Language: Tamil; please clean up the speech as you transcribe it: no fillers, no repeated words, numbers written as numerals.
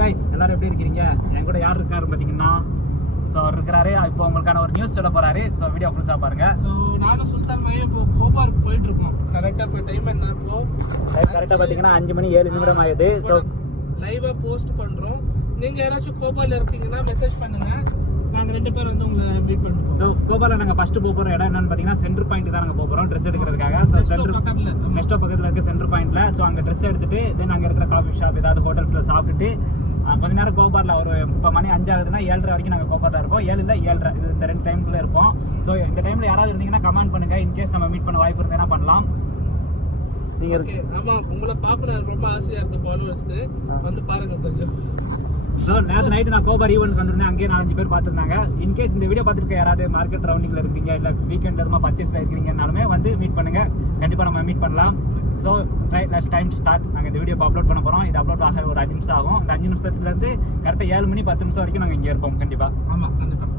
கைஸ், எல்லாரும் எப்படி இருக்கீங்க? என் கூட யார் இருக்காரு பார்த்தீங்கன்னா, ஸோ அவர் இருக்கிறாரு. இப்போ உங்களுக்கான ஒரு நியூஸ் சொல்ல போறாரு. ஸோ வீடியோ ஃபுல்லாக பாருங்க. ஸோ நானும் சுல்தான் மையம் இப்போ கோபார்க்கு போயிட்டு இருக்கோம். கரெக்டாக இப்போ டைம் என்ன? இப்போ கரெக்டாக பார்த்தீங்கன்னா 5:07 ஆகுது. ஸோ லைவாக போஸ்ட் பண்ணுறோம். நீங்கள் யாராச்சும் கோபாலில் இருக்கீங்கன்னா மெசேஜ் பண்ணுங்க. நாங்கள் 2 பேர் வந்து உங்களை மீட் பண்ணுறோம். ஸோ கோபாலில் நாங்கள் ஃபர்ஸ்ட் போக போகிற இடம் என்னன்னு பார்த்தீங்கன்னா சென்டர் பாயிண்ட் தான் நாங்கள் போக போகிறோம் ட்ரெஸ் எடுக்கிறதுக்காக. ஸோ நெக்ஸ்டோ பக்கத்தில் இருக்க சென்டர் பாயிண்ட்ல. ஸோ அங்கே ட்ரெஸ் எடுத்துட்டு தென் அங்கே இருக்கிற காஃபி ஷாப் ஏதாவது ஹோட்டல்ஸில் சாப்பிட்டுட்டு கொஞ்ச நேரம் கோபாரில் ஒரு இப்போ மணி 5 ஆகுதுன்னா 7:30 வரைக்கும் நாங்கள் கோபாரில் இருப்போம். 7 இல்லை 7:30 இது இந்த 2 டைமுக்குள்ளே இருப்போம். ஸோ இந்த டைமில் யாராவது இருந்தீங்கன்னா கமெண்ட் பண்ணுங்கள். இன்கேஸ் நம்ம மீட் பண்ண வாய்ப்பு இருந்தேன்னா பண்ணலாம். நீங்கள் ஓகே. ஆமாம், உங்களை பார்க்கணும் ரொம்ப ஆசையாக இருக்குது ஃபாலோவர்ஸ்க்கு. வந்து பாருங்கள் கொஞ்சம். ஸோ நேற்று நைட்டு நான் கோபார் ஈவெண்ட் வந்திருந்தேன். அங்கேயே 4-5 பேர் பார்த்துருந்தாங்க. இன்கேஸ் இந்த வீடியோ பார்த்துருக்க யாராவது மார்க்கெட் ரவுண்டிங்கில் இருக்கீங்க இல்லை வீக்கெண்ட் எதுமா பர்ச்சேஸில் இருக்கிறீங்கனாலுமே வந்து மீட் பண்ணுங்கள். கண்டிப்பாக நம்ம மீட் பண்ணலாம். So next time start. நாங்கள் இந்த வீடியோ அப்லோட் பண்ண போகிறோம். இது அப்லோட் ஆக ஒரு 5 நிமிஷம் ஆகும். இந்த 5 நிமிஷத்துலேருந்து கரெக்டாக 7 மணி 10 நிமிஷம் வரைக்கும் நாங்கள் இங்கே இருப்போம். கண்டிப்பாக. ஆமாம், கண்டிப்பாக.